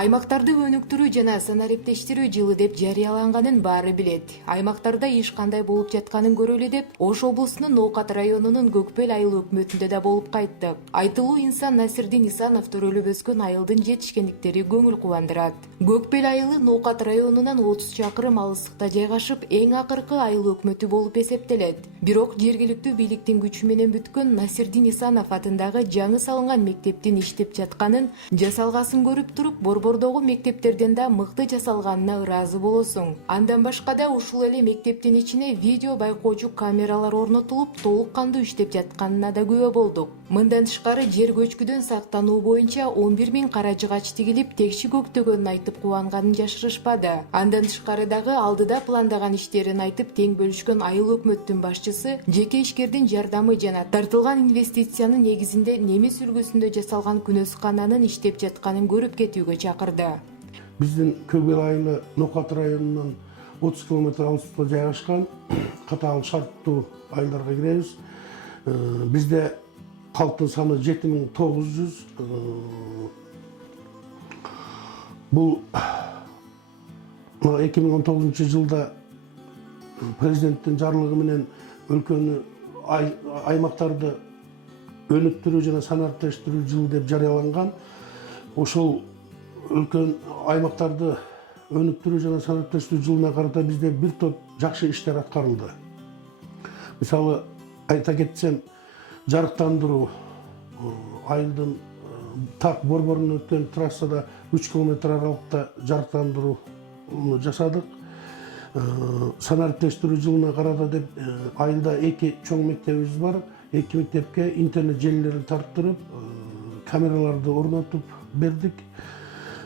Аймактарды өнүктүрүү жана санариптештирүү жылы деп жарыяланганын баары билет. Аймактарда иш кандай болуп жатканын көрөлү деп Ош облусунун Ноокат районунун Көкпел айыл өкмөтүндө да болуп кайттык. Айтылуу инсан Насирдин Исанов төрөлүп өскөн айылдын жетишкендиктери көңүл кубандырат. Көкпел айылы Ноокат районунан 30 чакырым алыстыкта жайгашып, эң акыркы айыл өкмөтү болуп эсептелет. Бирок жергиликтүү бийликтин күчү менен бүткөн Насирдин Исанов атындагы жаңы салынган мектептин иштеп жатканын, жасалгасын көрүп туруп, борбордогу мектептерден да мыкты жасалганына ыраазы болосуң. Андан башка да ушул эле мектептин ичине видео байкоочу камералар орнотулуп, толук кандуу иштеп жатканына да күбө болдук. Мындан тышкары жер көчкүдөн сактануу боюнча 11 000 кара жыгач тигилип, текши көктөгөнүн айтып кубанганын жашырышпады. Андан тышкары дагы алдыда пландаган иштерин айтып тең бөлүшкөн айыл өкмөттүн башчысы жеке ишкердин жардамы жана тартылган инвестициянын негизинде немис үлгүсүндө жасалган күнөзкананын иштеп жатканын көрүп кетүүгө чакырды. Биздин Көкбел айылы Ноокат районунан 30 км алыстыкта жайгашкан, катаал шарттуу айылдарга киребиз. Бизде халктын саны 7900. Бул 2019 жылда президенттин жарлыгы менен өлкөнү аймактарды өнүктүрүү жана санариптештирүү жылы деп жарыяланган. Ошол өлкөн аймактарды өнүктүрүү жана санариптештирүү жылына карата бизде бир топ жакшы иштер аткарылды. Мисалы айта кетсем, жарыктандыруу айылдын так борборунан өткөн трассада 3 км аралыкта жарыктандырууну жасадык. Санариптештирүү жылына карата деп айылда 2 чоң мектебибиз бар. 2 мектепке интернет желилерин тарттырып, камераларды орнотуп бердик.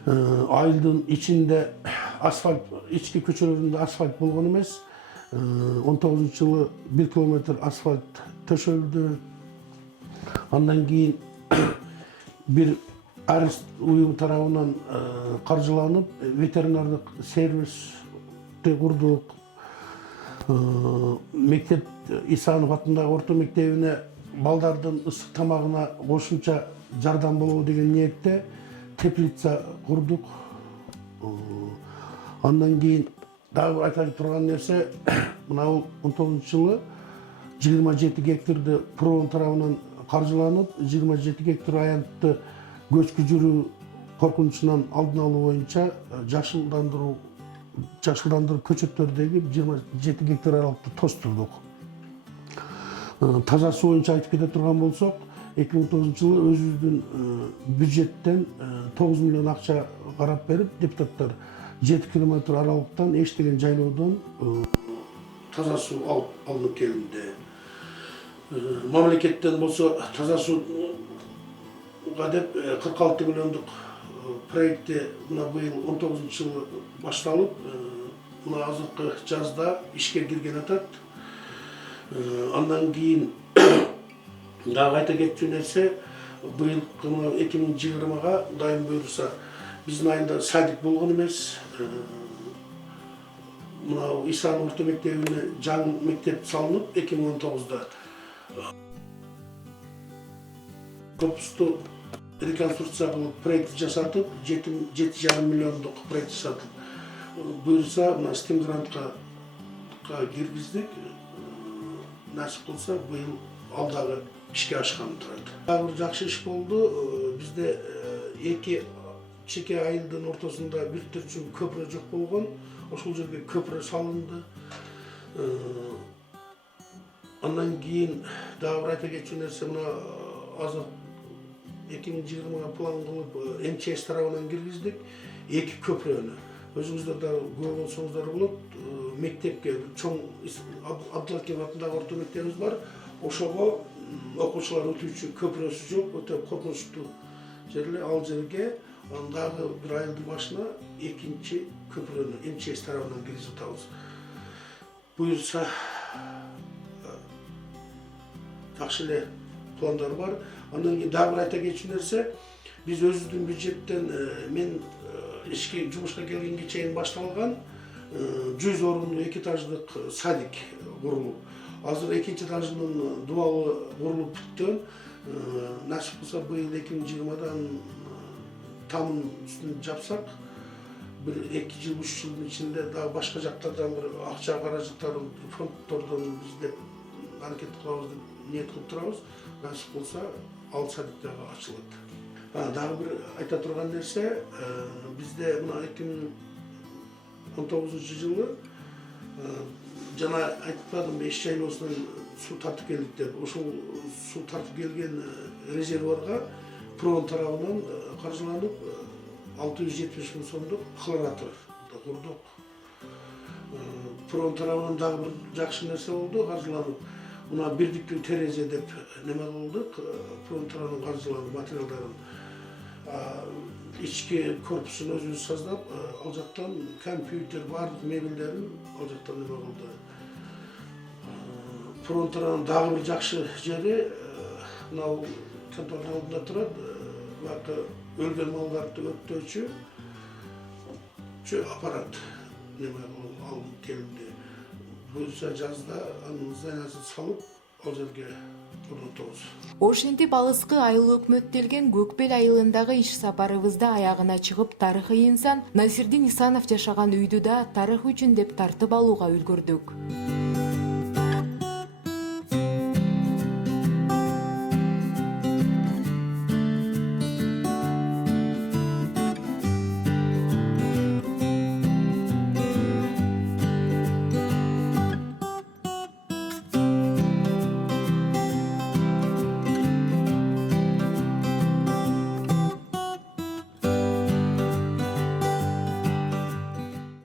Айылдын ичинде асфальт, ички көчөлөрүндө асфальт болгон эмес. 19 жылы 1 км асфальт төшөлдү. Андан кийин бир арыз уюму тарабынан каржыланып, ветеринардык сервисти курдук. Мектеп Исанов атындагы орто мектебине балдардын ысык тамагына кошумча жардам болобу деген ниетте теплица курдук. Андан кийин дагы айта турган нерсе, мына 19 жылы 27 гектарды проон тарабынан каржыланып, 27 гектар аянтты көчкү жүрүү коркунучунан алдын алуу боюнча жашылдандыруу көчөттөрдөгү 27 гектар аралыкты тостурдук. Таза суу боюнча айтып кете турган болсок, 2009 жылы өзүбүздүн бюджеттен 9 миллион акча карап берип, депутаттар 7 км аралыктан эчтеген жайлоодон таза суу алынып келинди. Мамлекеттен болсо таза сууга деп 46 миллиондук проекти мына быйыл 19 жылы башталып, мына азыркы жазда ишке кирген атат. Андан кийин дагы айта кетчү нерсе, быйыл 2020-га Кудайым буйруса биздин айылда садик болгон эмес. Мына Исан орто мектебине жаңы мектеп салынып 2019-да. Корпусту реконструкция кылып, проект жасатып, 7,5 миллиондук проект жасатып, буйруса мына STEM грантка киргиздик. Насип кылса, быйыл алдагы ишке ашканы турат. Дагы бир жакшы иш болду. Бизде 2 чеке айылдын ортосунда бириктирүүчү көпүрө жок болгон. Ошол жерге көпүрө салынды. Андан кийин дагы бир айта кетчү нерсе, мына азыр 2020-га план кылып МЧС тарабынан киргиздик 2 көпүрөнү. Өзүңүздөр да көрүп болсоңуздар болот. Мектепке чоң Абдулаким атындагы орто мектебибиз бар. Ошого окуучулар өтүүчү көпүрөсү жок, өтө коркунучтуу жерле, ал жерге дагы бир айылдын башына 2-чи көпүрөнү МЧС тарабынан киргизип атабыз. Буюрса жакшы эле пландар бар. Андан кийин дагы бир айта кетчү нерсе, Биз өзүбүздүн бюджеттен мен ишке жумушка келгенге чейин башталган 100 орунлуу 2 этаждык садик курулуп, азыр 2 этажынын дубалы курулуп бүттү. Насип кылса быйыл 2020-дан тамын үстүн жапсак, bir 2 жыл 3 жылдын ичинде дагы башка жактардан bir акча каражаттарын фонддордон издеп аракет кылабыз деп ниет кылып турабыз. Насип кылса ал садик дагы ачылат. Дагы bir айта турган нерсе, бизде мына 2019-жылы жана айтып бардым, 5 жайлоосунан суу тартып келдик деп. Ошол суу тартып келген резервуарга Проон тарабынан каржыланып 670 миң сомдук хлоратор курдук. Проон тарабынан дагы bir жакшы нерсе болду, каржыланып. Мына бирдиктүү терезе деп неме кылдык, Проон тарабынан каржыланып материалдарын ички корпусун өзүбүз создап, ал жактан компьютер, бардык мебелдерин ал жактан неме кылды. Проон тарабынан дагы bir жакшы жери, мына контордун алдында турат, бакы өлгөн малдарды өрттөөчү аппарат неме алып келди. Буюрса жазда анын зданясын салып, ал жерге орнотобуз. Ошентип алыскы айыл өкмөттөлгөн Көкпел айылындагы иш сапарыбызда аягына чыгып, тарыхый инсан Насирдин Исанов жашаган үйдү да тарых үчүн деп тартып алууга үлгүрдүк.